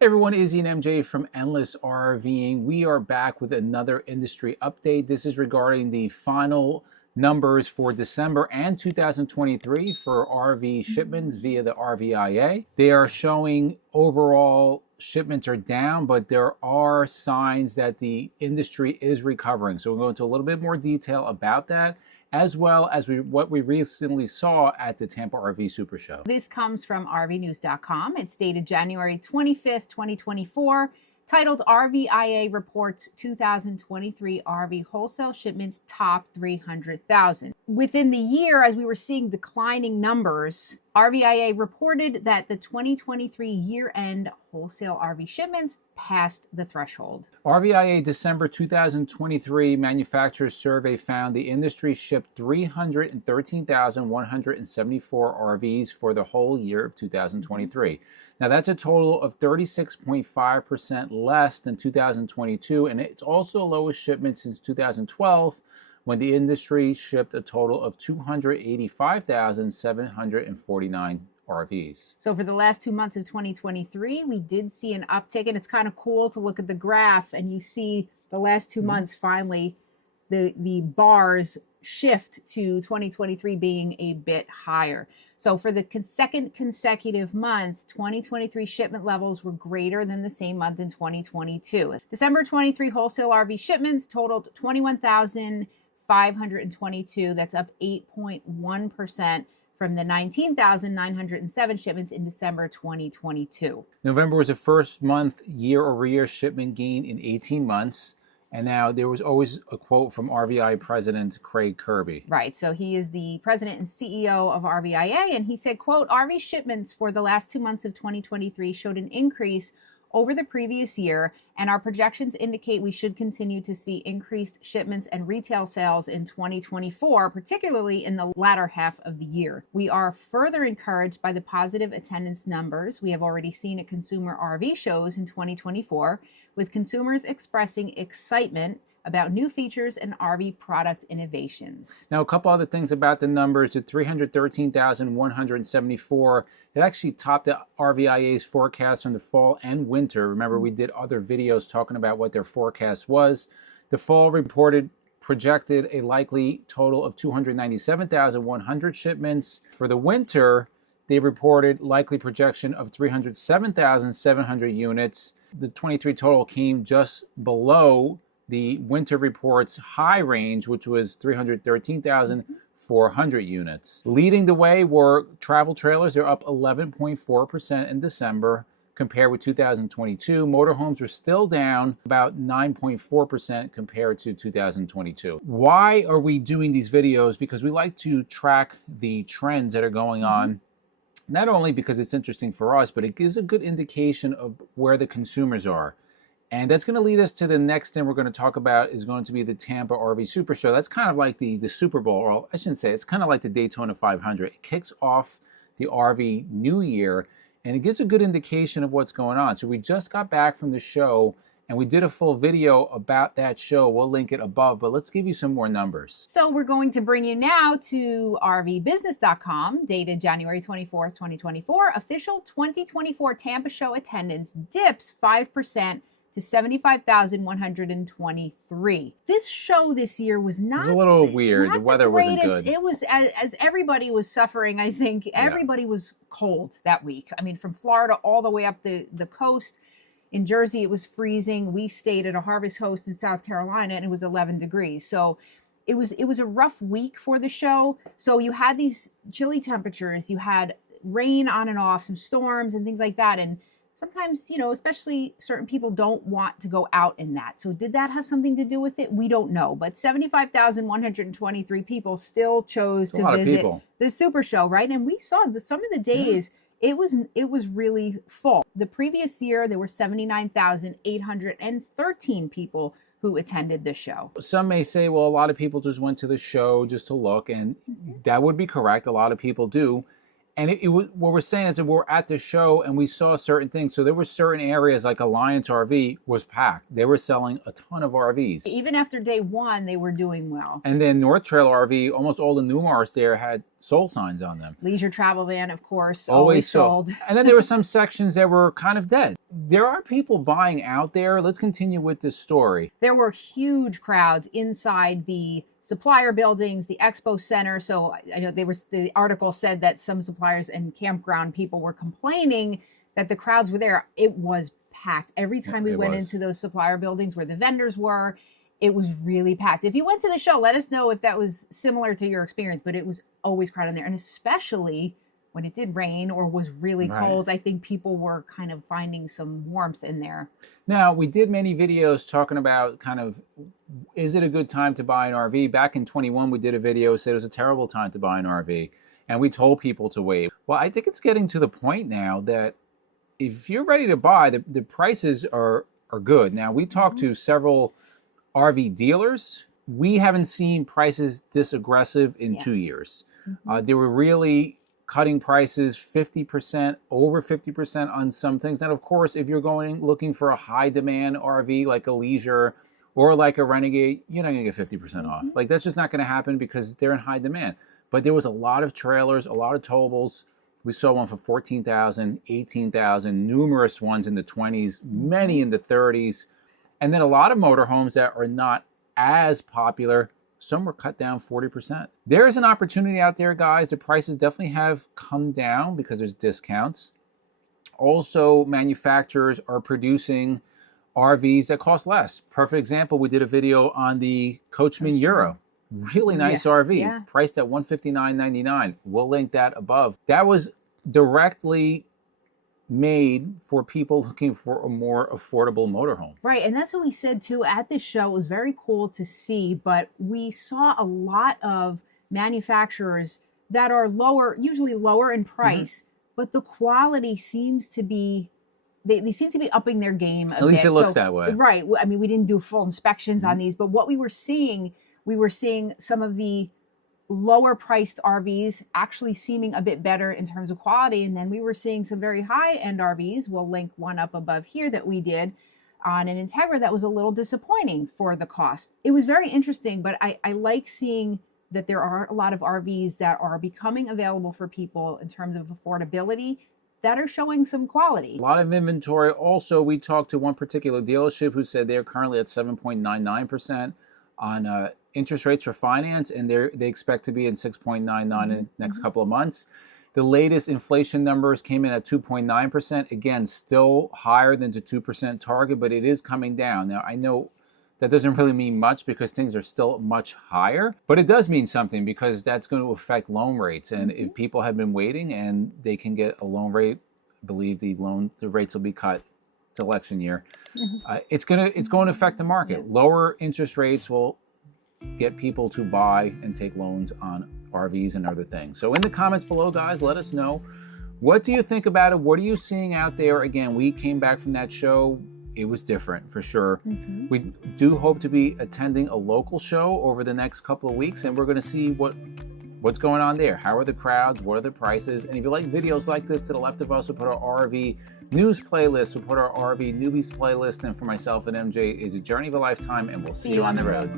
Hey everyone, Izzy and MJ from Endless RVing. We are back with another industry update. This is regarding the final numbers for December and 2023 for RV shipments via the RVIA. They are showing overall shipments are down, but there are signs that the industry is recovering. So we'll go into a little bit more detail about that, as well as what we recently saw at the Tampa RV Super Show. This comes from RVnews.com. It's dated January 25th, 2024, titled RVIA Reports 2023 RV Wholesale Shipments Top 300,000. Within the year, as we were seeing declining numbers, RVIA reported that the 2023 year-end wholesale RV shipments passed the threshold. RVIA December 2023 manufacturers survey found the industry shipped 313,174 RVs for the whole year of 2023. Now that's a total of 36.5% less than 2022, and it's also the lowest shipment since 2012, when the industry shipped a total of 285,749 RVs. So for the last 2 months of 2023, we did see an uptick, and it's kind of cool to look at the graph and you see the last 2 months finally the bars shift to 2023 being a bit higher. So for the second consecutive month, 2023 shipment levels were greater than the same month in 2022. December 23 wholesale RV shipments totaled 21,522. That's up 8.1% from the 19,907 shipments in December 2022. November was the first month year-over-year shipment gain in 18 months. And now there was always a quote from RVIA President Craig Kirby. Right. So he is the president and CEO of RVIA. And he said, quote, RV shipments for the last 2 months of 2023 showed an increase over the previous year, and our projections indicate we should continue to see increased shipments and retail sales in 2024, particularly in the latter half of the year. We are further encouraged by the positive attendance numbers we have already seen at consumer RV shows in 2024, with consumers expressing excitement about new features and RV product innovations. Now, a couple other things about the numbers. The 313,174, it actually topped the RVIA's forecast from the fall and winter. Remember, we did other videos talking about what their forecast was. The fall projected a likely total of 297,100 shipments. For the winter, they reported likely projection of 307,700 units. The 23 total came just below the winter report's high range, which was 313,400 units. Leading the way were travel trailers. They're up 11.4% in December compared with 2022. Motorhomes were still down about 9.4% compared to 2022. Why are we doing these videos? Because we like to track the trends that are going on. Not only because it's interesting for us, but it gives a good indication of where the consumers are. And that's going to lead us to the next thing we're going to talk about is going to be the Tampa RV Super Show. That's kind of like the Super Bowl, or I shouldn't say, it's kind of like the Daytona 500. It kicks off the RV New Year, and it gives a good indication of what's going on. So we just got back from the show, and we did a full video about that show. We'll link it above, but let's give you some more numbers. So we're going to bring you now to RVbusiness.com, dated January 24th, 2024. Official 2024 Tampa show attendance dips 5% to 75,123. This show this year was not... It was a little weird. The weather wasn't good. It was, as everybody was suffering, I think, everybody was cold that week. I mean, from Florida all the way up the coast. In Jersey, it was freezing. We stayed at a Harvest Host in South Carolina, and it was 11 degrees. So it was a rough week for the show. So you had these chilly temperatures. You had rain on and off, some storms and things like that. And sometimes, you know, especially certain people don't want to go out in that. So did that have something to do with it? We don't know. But 75,123 people still chose to visit the Super Show, right? And we saw some of the days, it was really full. The previous year, there were 79,813 people who attended the show. Some may say, well, a lot of people just went to the show just to look, and that would be correct. A lot of people do. And what we're saying is that we're at the show and we saw certain things. So there were certain areas like Alliance RV was packed. They were selling a ton of RVs. Even after day one, they were doing well. And then North Trail RV, almost all the Newmars there had sold signs on them. Leisure Travel Van, of course, always sold. And then there were some sections that were kind of dead. There are people buying out there. Let's continue with this story. There were huge crowds inside the supplier buildings, the expo center. So I know the article said that some suppliers and campground people were complaining that the crowds were there. It was packed. Every time we went into those supplier buildings where the vendors were, it was really packed. If you went to the show, let us know if that was similar to your experience, but it was always crowded in there. And especially when it did rain or was really cold, I think people were kind of finding some warmth in there. Now, we did many videos talking about kind of, is it a good time to buy an RV? Back in 21, we did a video said it was a terrible time to buy an RV. And we told people to wait. Well, I think it's getting to the point now that if you're ready to buy, the prices are good. Now, we talked to several RV dealers. We haven't seen prices this aggressive in 2 years. They were really cutting prices 50%, over 50% on some things. Now, of course, if you're looking for a high demand RV like a Leisure or like a Renegade, you're not gonna get 50% off. Like, that's just not gonna happen because they're in high demand. But there was a lot of trailers, a lot of towables. We saw one for $14,000, $18,000, numerous ones in the 20s, many in the 30s. And then a lot of motorhomes that are not as popular. Some were cut down 40%. There is an opportunity out there, guys. The prices definitely have come down because there's discounts. Also, manufacturers are producing RVs that cost less. Perfect example, we did a video on the Coachman Euro. Really nice RV, priced at $159.99. We'll link that above. That was directly made for people looking for a more affordable motorhome. Right, and that's what we said too at this show. It was very cool to see, but we saw a lot of manufacturers that are lower, usually lower in price, but the quality seems to be, they seem to be upping their game a bit. At least it looks that way. Right, I mean, we didn't do full inspections on these, but what we were seeing some of the lower priced RVs actually seeming a bit better in terms of quality. And then we were seeing some very high end RVs. We'll link one up above here that we did on an Integra that was a little disappointing for the cost. It was very interesting, but I like seeing that there are a lot of RVs that are becoming available for people in terms of affordability that are showing some quality. A lot of inventory. Also, we talked to one particular dealership who said they're currently at 7.99% on interest rates for finance, and they expect to be in 6.99 in the next couple of months. The latest inflation numbers came in at 2.9%. Again, still higher than the 2% target, but it is coming down. Now, I know that doesn't really mean much because things are still much higher, but it does mean something because that's going to affect loan rates. And if people have been waiting and they can get a loan rate, I believe the rates will be cut. It's election year. It's going to affect the market. Lower interest rates will get people to buy and take loans on RVs and other things. So in the comments below, guys, let us know. What do you think about it? What are you seeing out there? Again, we came back from that show. It was different for sure. We do hope to be attending a local show over the next couple of weeks, and we're going to see what's going on there. How are the crowds? What are the prices? And if you like videos like this, to the left of us, we'll put our RV news playlist. We'll put our RV newbies playlist. And for myself and MJ, it's a journey of a lifetime, and we'll see you on the road.